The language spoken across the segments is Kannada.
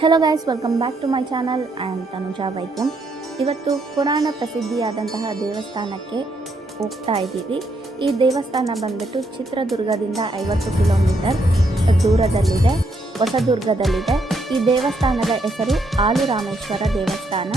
Hello guys, welcome back to my channel. I am Tanuja Vaidyam. ಇವತ್ತು ಪುರಾಣ ಪ್ರಸಿದ್ಧಿಯಾದಂತಹ ದೇವಸ್ಥಾನಕ್ಕೆ ಹೋಗ್ತಾ ಇದ್ದೀವಿ. ಈ ದೇವಸ್ಥಾನ ಬಂದ್ಬಿಟ್ಟು ಚಿತ್ರದುರ್ಗದಿಂದ 50 ಕಿಲೋಮೀಟರ್ ದೂರದಲ್ಲಿದೆ, ಹೊಸದುರ್ಗದಲ್ಲಿದೆ. ಈ ದೇವಸ್ಥಾನದ ಹೆಸರು ಆಲುರಾಮೇಶ್ವರ ದೇವಸ್ಥಾನ.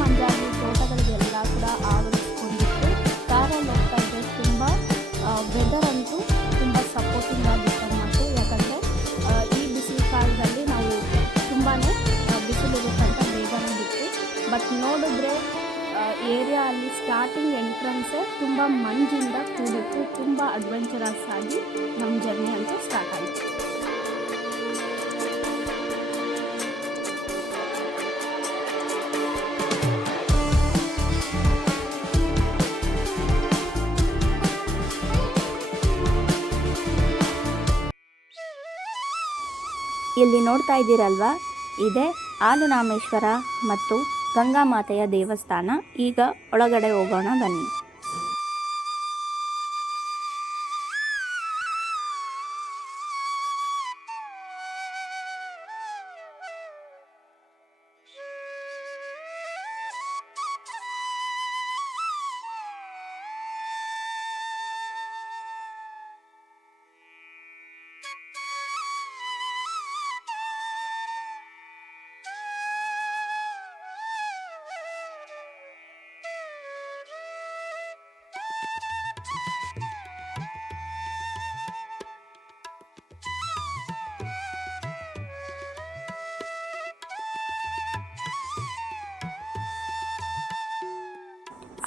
ಮಂಜಾಗಿ ತೋಟಗಳಿಗೆಲ್ಲ ಕೂಡ ಆವರಿಸ್ಕೊಂಡಿತ್ತು. ಕಾರಲ್ಲಿ ಹೋಗ್ತಾ ಇದ್ದರೆ ತುಂಬ ವೆದರ್ ಅಂತೂ ತುಂಬ ಸಪೋರ್ಟಿಂಗ್ ಆಗಿತ್ತು ಅನ್ನೋದು. ಯಾಕಂದರೆ ಈ ಬಿಸಿಲು ಕಾಲದಲ್ಲಿ ನಾವು ತುಂಬಾ ಬಿಸಿಲಿರುತ್ತಂತ ಬೇಗನೆ ಬಿಟ್ಟು, ಬಟ್ ನೋಡಿದ್ರೆ ಏರಿಯಾ ಅಲ್ಲಿ ಸ್ಟಾರ್ಟಿಂಗ್ ಎಂಟ್ರೆನ್ಸೇ ತುಂಬ ಮಂಜಿಂದ ಕೂಡಿತ್ತು. ತುಂಬ ಅಡ್ವೆಂಚರಸ್ ಆಗಿ ನಮ್ಮ ಜರ್ನಿ ಅಂತೂ ಸ್ಟಾರ್ಟ್ ಆಯಿತು. ಇಲ್ಲಿ ನೋಡ್ತಾ ಇದ್ದೀರಲ್ವಾ, ಇದೇ ಆಲುರಾಮೇಶ್ವರ ಮತ್ತು ಗಂಗಾಮಾತೆಯ ದೇವಸ್ಥಾನ. ಈಗ ಒಳಗಡೆ ಹೋಗೋಣ ಬನ್ನಿ.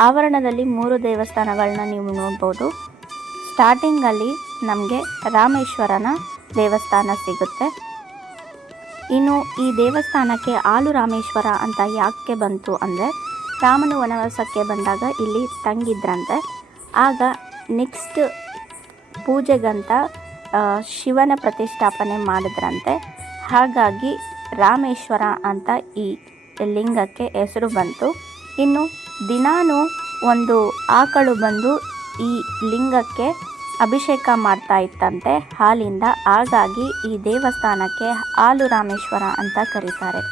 ಆವರಣದಲ್ಲಿ 3 ದೇವಸ್ಥಾನಗಳನ್ನ ನೀವು ನೋಡ್ಬೋದು. ಸ್ಟಾರ್ಟಿಂಗಲ್ಲಿ ನಮಗೆ ರಾಮೇಶ್ವರನ ದೇವಸ್ಥಾನ ಸಿಗುತ್ತೆ. ಇನ್ನು ಈ ದೇವಸ್ಥಾನಕ್ಕೆ ಆಲುರಾಮೇಶ್ವರ ಅಂತ ಯಾಕೆ ಬಂತು ಅಂದರೆ, ರಾಮನು ವನವಾಸಕ್ಕೆ ಬಂದಾಗ ಇಲ್ಲಿ ತಂಗಿದ್ರಂತೆ. ಆಗ ನೆಕ್ಸ್ಟ್ ಪೂಜೆಗಂತ ಶಿವನ ಪ್ರತಿಷ್ಠಾಪನೆ ಮಾಡಿದ್ರಂತೆ. ಹಾಗಾಗಿ ರಾಮೇಶ್ವರ ಅಂತ ಈ ಲಿಂಗಕ್ಕೆ ಹೆಸರು ಬಂತು. ಇನ್ನು ದಿನಾನು ಒಂದು ಆಕಳು ಬಂದು ಈ ಲಿಂಗಕ್ಕೆ ಅಭಿಷೇಕ ಮಾಡ್ತಾ ಇತ್ತಂತೆ ಹಾಲಿಂದ. ಹಾಗಾಗಿ ಈ ದೇವಸ್ಥಾನಕ್ಕೆ ಆಲುರಾಮೇಶ್ವರ ಅಂತ ಕರೀತಾರೆ.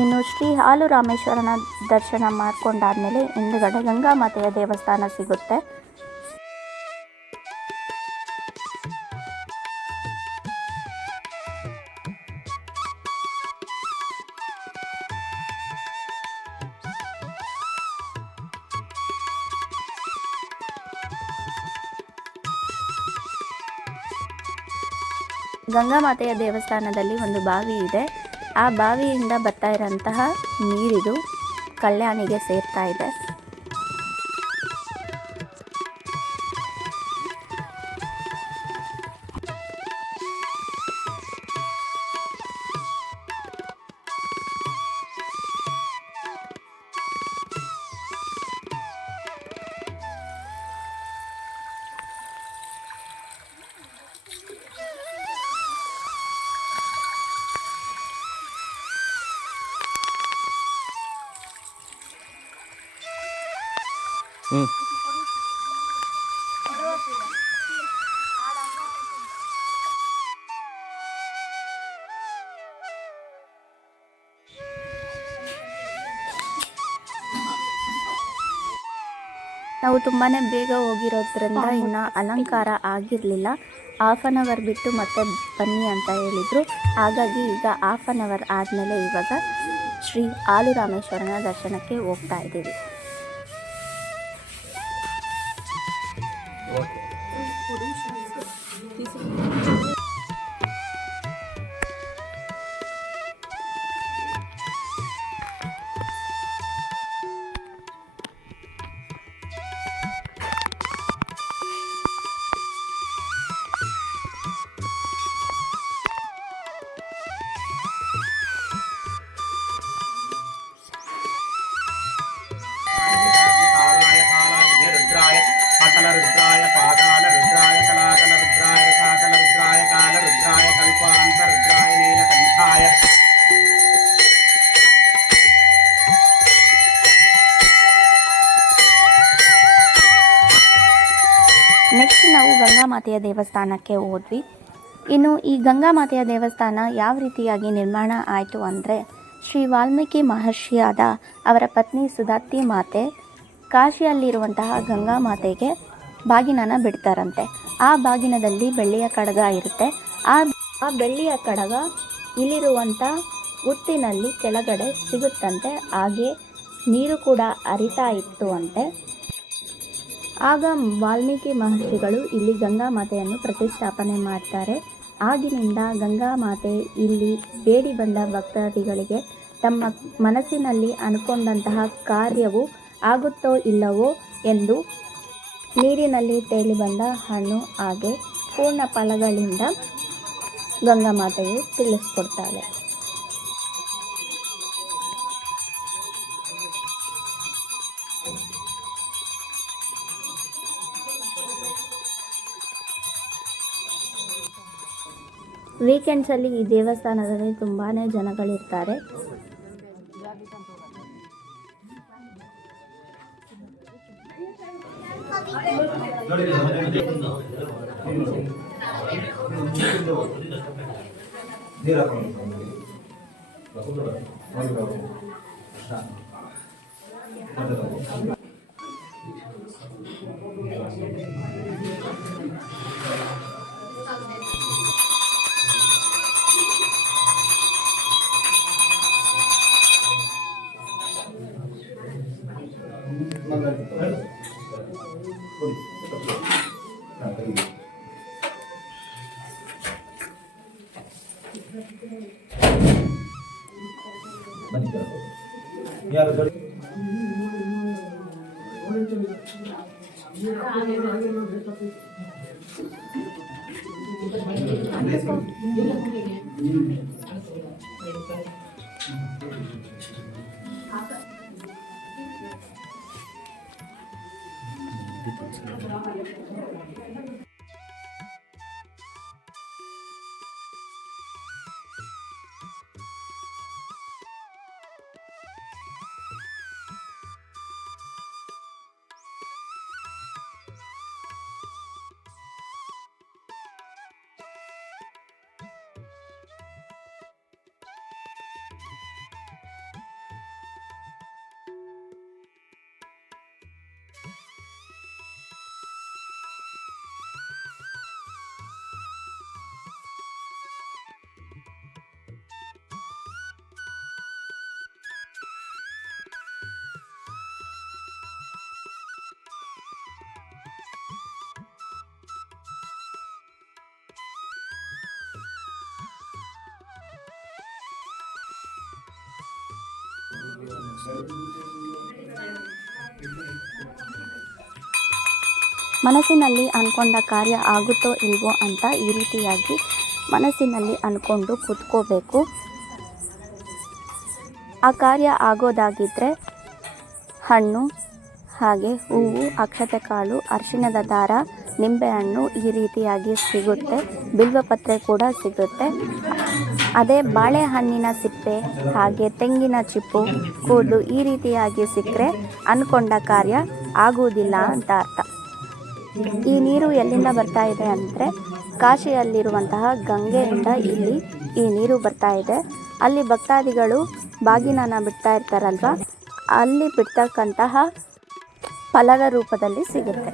ಇನ್ನು ಶ್ರೀ ಆಲುರಾಮೇಶ್ವರನ ದರ್ಶನ ಮಾಡಿಕೊಂಡಾದ್ಮೇಲೆ ಹಿಂದುಗಡೆ ಗಂಗಾಮಾತೆಯ ದೇವಸ್ಥಾನ ಸಿಗುತ್ತೆ. ಗಂಗಾಮಾತೆಯ ದೇವಸ್ಥಾನದಲ್ಲಿ ಒಂದು ಬಾವಿ ಇದೆ. ಆ ಬಾವಿಯಿಂದ ಬರ್ತಾ ಇರೋಂತಹ ನೀರಿದು ಕಲ್ಯಾಣಿಗೆ ಸೇರ್ತಾ ಇದೆ. ನಾವು ತುಂಬಾ ಬೇಗ ಹೋಗಿರೋದ್ರಿಂದ ಇನ್ನು ಅಲಂಕಾರ ಆಗಿರಲಿಲ್ಲ. ಹಾಫ್ ಆನ್ ಅವರ್ ಬಿಟ್ಟು ಮತ್ತೆ ಬನ್ನಿ ಅಂತ ಹೇಳಿದರು. ಹಾಗಾಗಿ ಈಗ ಹಾಫ್ ಆನ್ ಅವರ್ ಆದಮೇಲೆ ಇವಾಗ ಶ್ರೀ ಆಲುರಾಮೇಶ್ವರನ ದರ್ಶನಕ್ಕೆ ಹೋಗ್ತಾ ಇದ್ದೀವಿ. रुद्राय पाताल रुद्राय कलातल रुद्राय रसातल रुद्राय काल रुद्राय कल्पांत रुद्राय नीलकंठाय ನೆಕ್ಸ್ಟ್ ನಾವು ಗಂಗಾಮಾತೆಯ ದೇವಸ್ಥಾನಕ್ಕೆ ಹೋದ್ವಿ. ಇನ್ನು ಈ ಗಂಗಾಮಾತೆಯ ದೇವಸ್ಥಾನ ಯಾವ ರೀತಿಯಾಗಿ ನಿರ್ಮಾಣ ಆಯಿತು ಅಂದರೆ, ಶ್ರೀ ವಾಲ್ಮೀಕಿ ಮಹರ್ಷಿಯಾದ ಅವರ ಪತ್ನಿ ಸುಧಾತಿ ಮಾತೆ ಕಾಶಿಯಲ್ಲಿರುವಂತಹ ಗಂಗಾಮಾತೆಗೆ ಬಾಗಿನನ ಬಿಡ್ತಾರಂತೆ. ಆ ಬಾಗಿನದಲ್ಲಿ ಬೆಳ್ಳಿಯ ಕಡಗ ಇರುತ್ತೆ. ಆ ಬೆಳ್ಳಿಯ ಕಡಗ ಇಲ್ಲಿರುವಂಥ ಹುತ್ತಿನಲ್ಲಿ ಕೆಳಗಡೆ ಸಿಗುತ್ತಂತೆ. ಹಾಗೆ ನೀರು ಕೂಡ ಹರಿತಾ ಇತ್ತು ಅಂತೆ. ಆಗ ವಾಲ್ಮೀಕಿ ಮಹರ್ಷಿಗಳು ಇಲ್ಲಿ ಗಂಗಾಮಾತೆಯನ್ನು ಪ್ರತಿಷ್ಠಾಪನೆ ಮಾಡ್ತಾರೆ. ಆಗಿನಿಂದ ಗಂಗಾಮಾತೆ ಇಲ್ಲಿ ಬೇಡಿ ಬಂದ ಭಕ್ತಾದಿಗಳಿಗೆ ತಮ್ಮ ಮನಸ್ಸಿನಲ್ಲಿ ಅನ್ಕೊಂಡಂತಹ ಕಾರ್ಯವು ಆಗುತ್ತೋ ಇಲ್ಲವೋ ಎಂದು ನೀರಿನಲ್ಲಿ ತೇಲಿ ಬಂದ ಹಣ್ಣು ಹಾಗೆ ಪೂರ್ಣ ಫಲಗಳಿಂದ ಗಂಗಾಮಾತೆಯು ತಿಳಿಸ್ಕೊಡ್ತಾಳೆ. ವೀಕೆಂಡ್ಸಲ್ಲಿ ಈ ದೇವಸ್ಥಾನದಲ್ಲಿ ತುಂಬಾ ಜನಗಳಿರ್ತಾರೆ. ಮನಸ್ಸಿನಲ್ಲಿ ಅಂದ್ಕೊಂಡ ಕಾರ್ಯ ಆಗುತ್ತೋ ಇಲ್ವೋ ಅಂತ ಈ ರೀತಿಯಾಗಿ ಮನಸ್ಸಿನಲ್ಲಿ ಅಂದ್ಕೊಂಡು ಕೂತ್ಕೋಬೇಕು. ಆ ಕಾರ್ಯ ಆಗೋದಾಗಿದ್ದರೆ ಹಣ್ಣು ಹಾಗೆ ಹೂವು, ಅಕ್ಷತೆ ಕಾಳು, ಅರಿಶಿಣದ ದಾರ, ನಿಂಬೆಹಣ್ಣು ಈ ರೀತಿಯಾಗಿ ಸಿಗುತ್ತೆ. ಬಿಲ್ವಪತ್ರೆ ಕೂಡ ಸಿಗುತ್ತೆ. ಅದೇ ಬಾಳೆಹಣ್ಣಿನ ಸಿಪ್ಪೆ ಹಾಗೆ ತೆಂಗಿನ ಚಿಪ್ಪು, ಕೂದಲು ಈ ರೀತಿಯಾಗಿ ಸಿಕ್ಕರೆ ಅಂದ್ಕೊಂಡ ಕಾರ್ಯ ಆಗುವುದಿಲ್ಲ ಅಂತ ಅರ್ಥ. ಈ ನೀರು ಎಲ್ಲಿಂದ ಬರ್ತಾ ಇದೆ ಅಂದರೆ ಕಾಶಿಯಲ್ಲಿರುವಂತಹ ಗಂಗೆಯಿಂದ ಇಲ್ಲಿ ಈ ನೀರು ಬರ್ತಾ ಇದೆ. ಅಲ್ಲಿ ಭಕ್ತಾದಿಗಳು ಬಾಗಿನನ ಬಿಡ್ತಾ ಇರ್ತಾರಲ್ವ, ಅಲ್ಲಿ ಬಿಡ್ತಕ್ಕಂತಹ ಫಲದ ರೂಪದಲ್ಲಿ ಸಿಗುತ್ತೆ.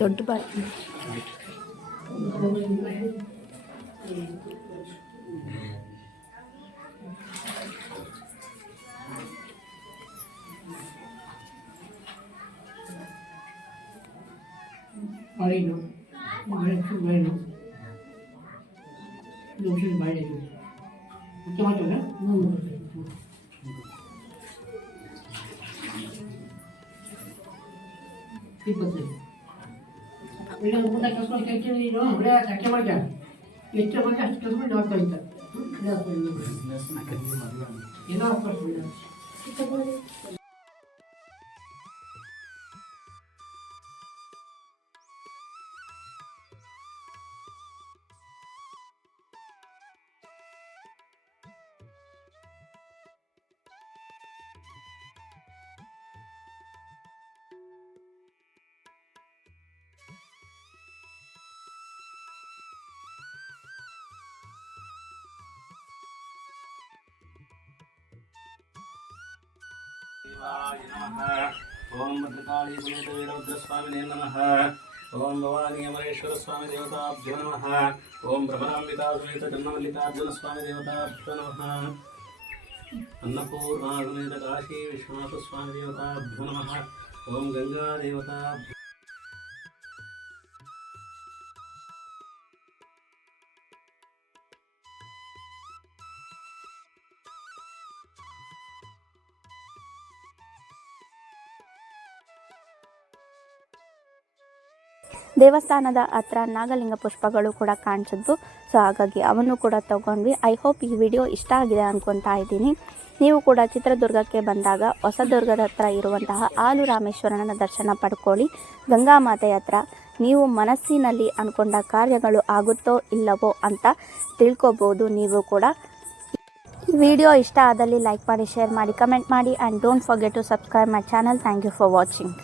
ದೊಡ್ಡ ಬಾಯಿ. Marino, Marino, non si sbaglia più. Ho chiamato me? ಇಪ್ಪತ್ತು ಈಗ ಊಟ ಕಸ್ಕೊಂಡು ಕೆಲಸ ನೀನು ಒಳ್ಳೆ ಚಕ್ಕೆ ಮಾಡ್ಕ ಎಷ್ಟು ಬಂದು ಅಷ್ಟು ಕೆಲಸ ಮಾಡಿ ಆಗ್ತಾ ಇದ್ದ ಏನೋ ओम भद्रकाली समेत वीरभद्रस्वामिने नमः। ओम भवानी अमरेश्वर स्वामी देवताभ्यो नमः। ओम भ्रमराम्बिका समेत जन्ममल्लिकार्जुन स्वामी देवताभ्यो नमः। अन्नपूर्णा समेत काशी विश्वनाथ स्वामी देवताभ्यो नमः। ओम गंगा देवताभ्यो ದೇವಸ್ಥಾನದ ಹತ್ರ ನಾಗಲಿಂಗ ಪುಷ್ಪಗಳು ಕೂಡ ಕಾಣಿಸಿದ್ವು. ಸೊ ಹಾಗಾಗಿ ಅವನ್ನು ಕೂಡ ತಗೊಂಡ್ವಿ. ಐ ಹೋಪ್ ಈ ವಿಡಿಯೋ ಇಷ್ಟ ಆಗಿದೆ ಅಂದ್ಕೊತಾ ಇದ್ದೀನಿ. ನೀವು ಕೂಡ ಚಿತ್ರದುರ್ಗಕ್ಕೆ ಬಂದಾಗ ಹೊಸದುರ್ಗದ ಹತ್ರ ಇರುವಂತಹ ಆಲು ರಾಮೇಶ್ವರನ ದರ್ಶನ ಪಡ್ಕೊಳ್ಳಿ. ಗಂಗಾ ಮಾತೆಯ ಹತ್ರ ನೀವು ಮನಸ್ಸಿನಲ್ಲಿ ಅಂದ್ಕೊಂಡ ಕಾರ್ಯಗಳು ಆಗುತ್ತೋ ಇಲ್ಲವೋ ಅಂತ ತಿಳ್ಕೊಬೋದು. ನೀವು ಕೂಡ ಈ ವಿಡಿಯೋ ಇಷ್ಟ ಆದಲ್ಲಿ ಲೈಕ್ ಮಾಡಿ, ಶೇರ್ ಮಾಡಿ, ಕಮೆಂಟ್ ಮಾಡಿ and don't forget to subscribe my channel. Thank you for watching.